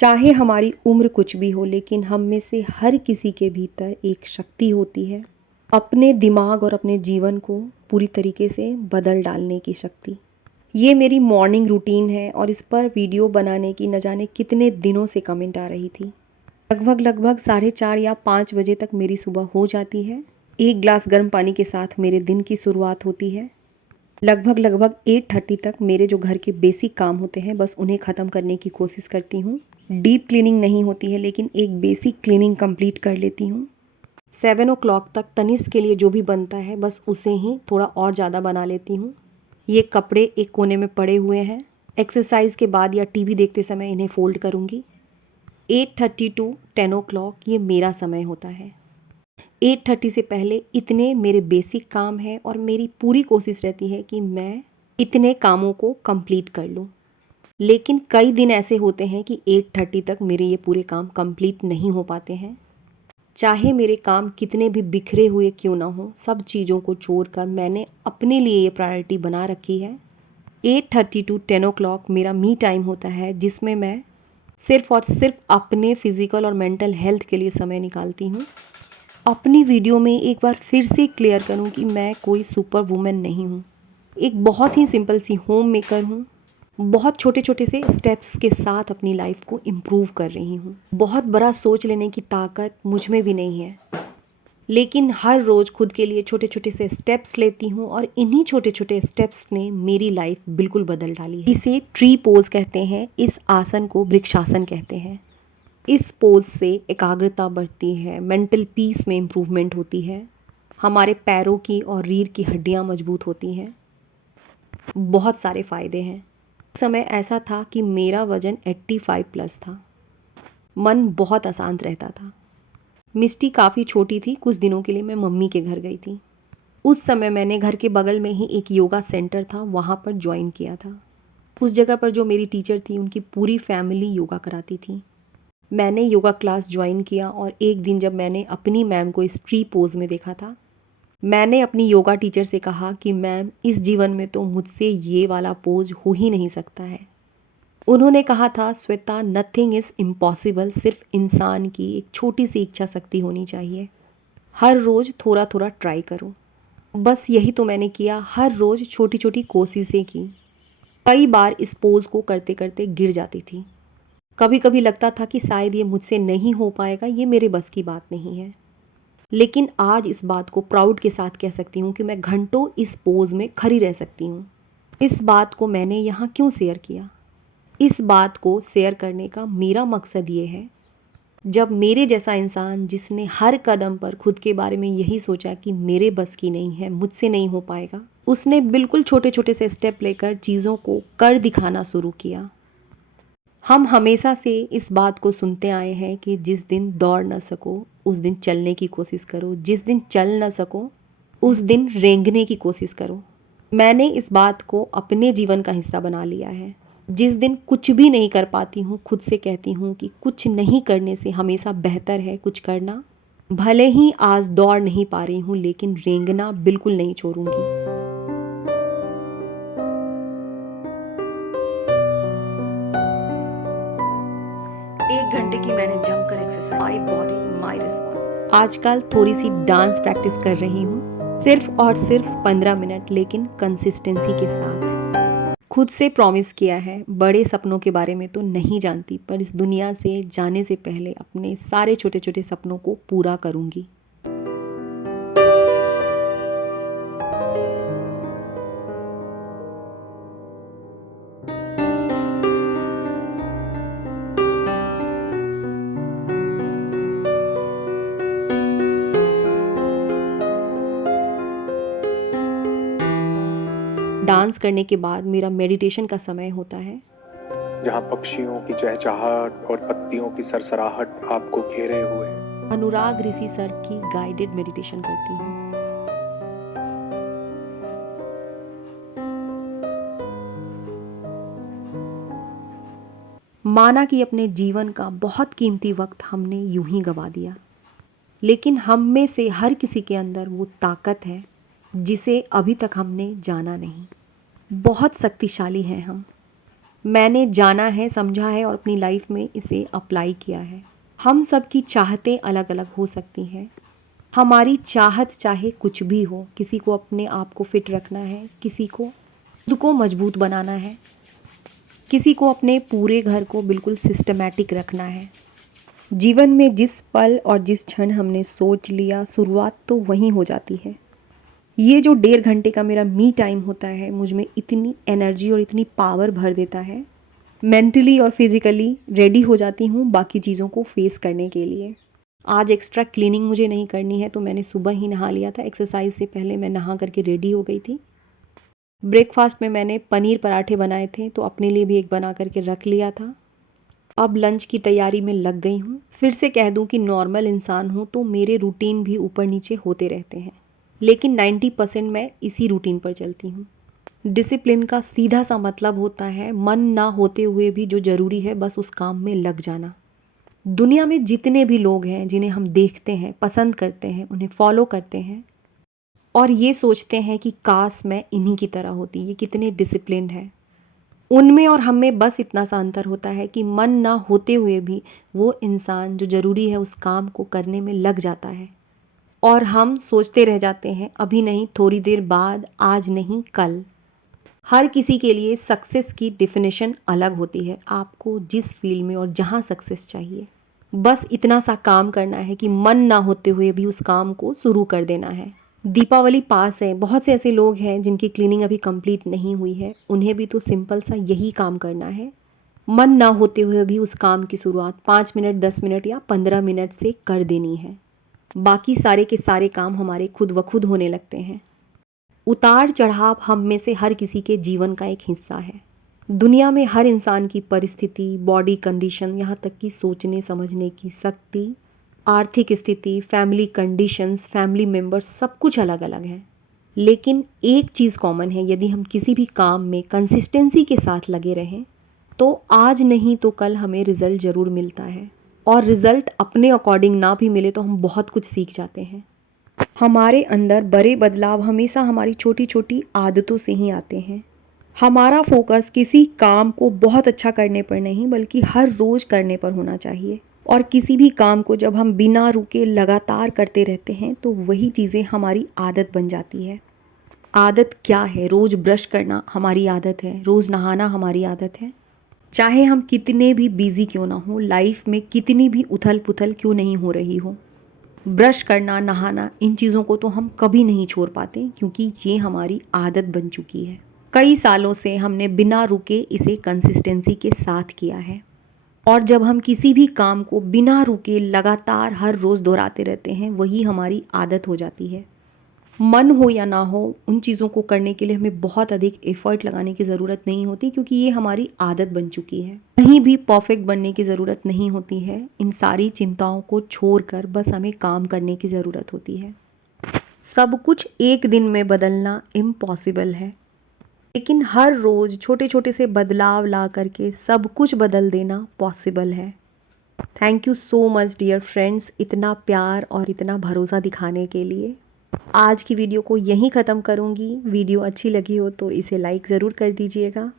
चाहे हमारी उम्र कुछ भी हो, लेकिन हम में से हर किसी के भीतर एक शक्ति होती है, अपने दिमाग और अपने जीवन को पूरी तरीके से बदल डालने की शक्ति। ये मेरी मॉर्निंग रूटीन है और इस पर वीडियो बनाने की न जाने कितने दिनों से कमेंट आ रही थी। लगभग 4:30 या 5 बजे तक मेरी सुबह हो जाती है। एक ग्लास गर्म पानी के साथ मेरे दिन की शुरुआत होती है। लगभग 8:30 तक मेरे जो घर के बेसिक काम होते हैं बस उन्हें ख़त्म करने की कोशिश करती हूँ। डीप क्लीनिंग नहीं होती है, लेकिन एक बेसिक क्लीनिंग कंप्लीट कर लेती हूँ। 7 o'clock तक तनिष्क के लिए जो भी बनता है बस उसे ही थोड़ा और ज़्यादा बना लेती हूँ। ये कपड़े एक कोने में पड़े हुए हैं। एक्सरसाइज के बाद या टीवी देखते समय इन्हें फोल्ड करूँगी। 8:30 to 10 o'clock ये मेरा समय होता है। 8:30 से पहले इतने मेरे बेसिक काम हैं और मेरी पूरी कोशिश रहती है कि मैं इतने कामों को कंप्लीट कर लूँ। लेकिन कई दिन ऐसे होते हैं कि 8:30 तक मेरे ये पूरे काम कंप्लीट नहीं हो पाते हैं। चाहे मेरे काम कितने भी बिखरे हुए क्यों ना हो, सब चीज़ों को छोड़कर मैंने अपने लिए ये प्रायोरिटी बना रखी है। 8:30 to 10 o'clock मेरा मी टाइम होता है, जिसमें मैं सिर्फ़ और सिर्फ अपने फिज़िकल और मेंटल हेल्थ के लिए समय निकालती हूँ। अपनी वीडियो में एक बार फिर से क्लियर करूँ कि मैं कोई सुपर वुमन नहीं हूँ। एक बहुत ही सिंपल सी होम मेकर हूँ। बहुत छोटे छोटे से स्टेप्स के साथ अपनी लाइफ को इम्प्रूव कर रही हूँ। बहुत बड़ा सोच लेने की ताकत मुझ में भी नहीं है, लेकिन हर रोज़ खुद के लिए छोटे छोटे से स्टेप्स लेती हूँ और इन्हीं छोटे छोटे स्टेप्स ने मेरी लाइफ बिल्कुल बदल डाली है। इसे ट्री पोज कहते हैं। इस आसन को वृक्षासन कहते हैं। इस पोज से एकाग्रता बढ़ती है, मेंटल पीस में इम्प्रूवमेंट होती है, हमारे पैरों की और रीढ़ की हड्डियाँ मजबूत होती हैं। बहुत सारे फ़ायदे हैं। समय ऐसा था कि मेरा वज़न 85+ था। मन बहुत अशांत रहता था। मिष्टी काफ़ी छोटी थी। कुछ दिनों के लिए मैं मम्मी के घर गई थी। उस समय मैंने घर के बगल में ही एक योगा सेंटर था, वहाँ पर ज्वाइन किया था। उस जगह पर जो मेरी टीचर थी उनकी पूरी फैमिली योगा कराती थी। मैंने योगा क्लास ज्वाइन किया और एक दिन जब मैंने अपनी मैम को इस ट्री पोज में देखा था, मैंने अपनी योगा टीचर से कहा कि मैम, इस जीवन में तो मुझसे ये वाला पोज हो ही नहीं सकता है। उन्होंने कहा था, श्वेता, नथिंग इज़ इम्पॉसिबल, सिर्फ इंसान की एक छोटी सी इच्छा शक्ति होनी चाहिए। हर रोज़ थोड़ा थोड़ा ट्राई करो। बस यही तो मैंने किया। हर रोज़ छोटी छोटी कोशिशें की। कई बार इस पोज को करते करते गिर जाती थी। कभी कभी लगता था कि शायद ये मुझसे नहीं हो पाएगा, ये मेरे बस की बात नहीं है। लेकिन आज इस बात को प्राउड के साथ कह सकती हूँ कि मैं घंटों इस पोज में खड़ी रह सकती हूँ। इस बात को मैंने यहाँ क्यों शेयर किया? इस बात को शेयर करने का मेरा मकसद ये है, जब मेरे जैसा इंसान जिसने हर कदम पर खुद के बारे में यही सोचा कि मेरे बस की नहीं है, मुझसे नहीं हो पाएगा, उसने बिल्कुल छोटे छोटे से स्टेप लेकर चीज़ों को कर दिखाना शुरू किया। हम हमेशा से इस बात को सुनते आए हैं कि जिस दिन दौड़ न सको उस दिन चलने की कोशिश करो, जिस दिन चल न सको उस दिन रेंगने की कोशिश करो। मैंने इस बात को अपने जीवन का हिस्सा बना लिया है। जिस दिन कुछ भी नहीं कर पाती हूँ, खुद से कहती हूँ कि कुछ नहीं करने से हमेशा बेहतर है कुछ करना। भले ही आज दौड़ नहीं पा रही हूँ, लेकिन रेंगना बिल्कुल नहीं छोड़ूंगी। 1 घंटे की मैंने जमकर exercise, my body my response. आजकल थोड़ी सी डांस प्रैक्टिस कर रही हूँ, सिर्फ और सिर्फ 15 मिनट, लेकिन कंसिस्टेंसी के साथ। खुद से प्रॉमिस किया है, बड़े सपनों के बारे में तो नहीं जानती, पर इस दुनिया से जाने से पहले अपने सारे छोटे छोटे सपनों को पूरा करूँगी। डांस करने के बाद मेरा मेडिटेशन का समय होता है, जहाँ पक्षियों की चहचहाहट और पत्तियों की सरसराहट आपको घेरे हुए। अनुराग ऋषि सर की गाइडेड मेडिटेशन करती हूँ। माना कि अपने जीवन का बहुत कीमती वक्त हमने यूं ही गवा दिया, लेकिन हम में से हर किसी के अंदर वो ताकत है जिसे अभी तक हमने जाना नहीं। बहुत शक्तिशाली हैं हम। मैंने जाना है, समझा है और अपनी लाइफ में इसे अप्लाई किया है। हम सब की चाहतें अलग अलग हो सकती हैं। हमारी चाहत चाहे कुछ भी हो, किसी को अपने आप को फिट रखना है, किसी को खुद को मजबूत बनाना है, किसी को अपने पूरे घर को बिल्कुल सिस्टमैटिक रखना है। जीवन में जिस पल और जिस क्षण हमने सोच लिया, शुरुआत तो वहीं हो जाती है। ये जो 1.5 घंटे का मेरा मी टाइम होता है, मुझ में इतनी एनर्जी और इतनी पावर भर देता है। मेंटली और फिज़िकली रेडी हो जाती हूँ बाकी चीज़ों को फेस करने के लिए। आज एक्स्ट्रा क्लीनिंग मुझे नहीं करनी है, तो मैंने सुबह ही नहा लिया था। एक्सरसाइज से पहले मैं नहा करके रेडी हो गई थी। ब्रेकफास्ट में मैंने पनीर पराठे बनाए थे, तो अपने लिए भी एक बना करके रख लिया था। अब लंच की तैयारी में लग गई हूँ। फिर से कह दूँ कि नॉर्मल इंसान हूँ तो मेरे रूटीन भी ऊपर नीचे होते रहते हैं, लेकिन 90% मैं इसी रूटीन पर चलती हूँ। डिसिप्लिन का सीधा सा मतलब होता है मन ना होते हुए भी जो ज़रूरी है बस उस काम में लग जाना। दुनिया में जितने भी लोग हैं जिन्हें हम देखते हैं, पसंद करते हैं, उन्हें फॉलो करते हैं और ये सोचते हैं कि काश मैं इन्हीं की तरह होती, ये कितने डिसिप्लिन्ड है, उनमें और हम में बस इतना सा अंतर होता है कि मन ना होते हुए भी वो इंसान जो ज़रूरी है उस काम को करने में लग जाता है और हम सोचते रह जाते हैं अभी नहीं, थोड़ी देर बाद, आज नहीं कल। हर किसी के लिए सक्सेस की डेफिनेशन अलग होती है। आपको जिस फील्ड में और जहाँ सक्सेस चाहिए, बस इतना सा काम करना है कि मन ना होते हुए भी उस काम को शुरू कर देना है। दीपावली पास है, बहुत से ऐसे लोग हैं जिनकी क्लीनिंग अभी कंप्लीट नहीं हुई है, उन्हें भी तो सिंपल सा यही काम करना है। मन ना होते हुए भी उस काम की शुरुआत 5 मिनट, 10 मिनट या 15 मिनट से कर देनी है। बाकी सारे के सारे काम हमारे खुद व खुद होने लगते हैं। उतार चढ़ाव हम में से हर किसी के जीवन का एक हिस्सा है। दुनिया में हर इंसान की परिस्थिति, बॉडी कंडीशन, यहाँ तक कि सोचने समझने की शक्ति, आर्थिक स्थिति, फैमिली कंडीशंस, फैमिली मेम्बर्स, सब कुछ अलग अलग है। लेकिन एक चीज़ कॉमन है, यदि हम किसी भी काम में कंसिस्टेंसी के साथ लगे रहें तो आज नहीं तो कल हमें रिज़ल्ट ज़रूर मिलता है। और रिज़ल्ट अपने अकॉर्डिंग ना भी मिले तो हम बहुत कुछ सीख जाते हैं। हमारे अंदर बड़े बदलाव हमेशा हमारी छोटी छोटी आदतों से ही आते हैं। हमारा फोकस किसी काम को बहुत अच्छा करने पर नहीं बल्कि हर रोज़ करने पर होना चाहिए। और किसी भी काम को जब हम बिना रुके लगातार करते रहते हैं तो वही चीज़ें हमारी आदत बन जाती है। आदत क्या है? रोज़ ब्रश करना हमारी आदत है, रोज़ नहाना हमारी आदत है। चाहे हम कितने भी बिजी क्यों ना हो, लाइफ में कितनी भी उथल पुथल क्यों नहीं हो रही हो, ब्रश करना, नहाना, इन चीज़ों को तो हम कभी नहीं छोड़ पाते क्योंकि ये हमारी आदत बन चुकी है। कई सालों से हमने बिना रुके इसे कंसिस्टेंसी के साथ किया है। और जब हम किसी भी काम को बिना रुके लगातार हर रोज़ दोहराते रहते हैं, वही हमारी आदत हो जाती है। मन हो या ना हो, उन चीज़ों को करने के लिए हमें बहुत अधिक एफर्ट लगाने की ज़रूरत नहीं होती क्योंकि ये हमारी आदत बन चुकी है। कहीं भी परफेक्ट बनने की ज़रूरत नहीं होती है। इन सारी चिंताओं को छोड़कर बस हमें काम करने की ज़रूरत होती है। सब कुछ एक दिन में बदलना इम्पॉसिबल है, लेकिन हर रोज़ छोटे छोटे से बदलाव ला करके सब कुछ बदल देना पॉसिबल है। Thank you so much dear friends, इतना प्यार और इतना भरोसा दिखाने के लिए। आज की वीडियो को यहीं ख़त्म करूँगी। वीडियो अच्छी लगी हो तो इसे लाइक ज़रूर कर दीजिएगा।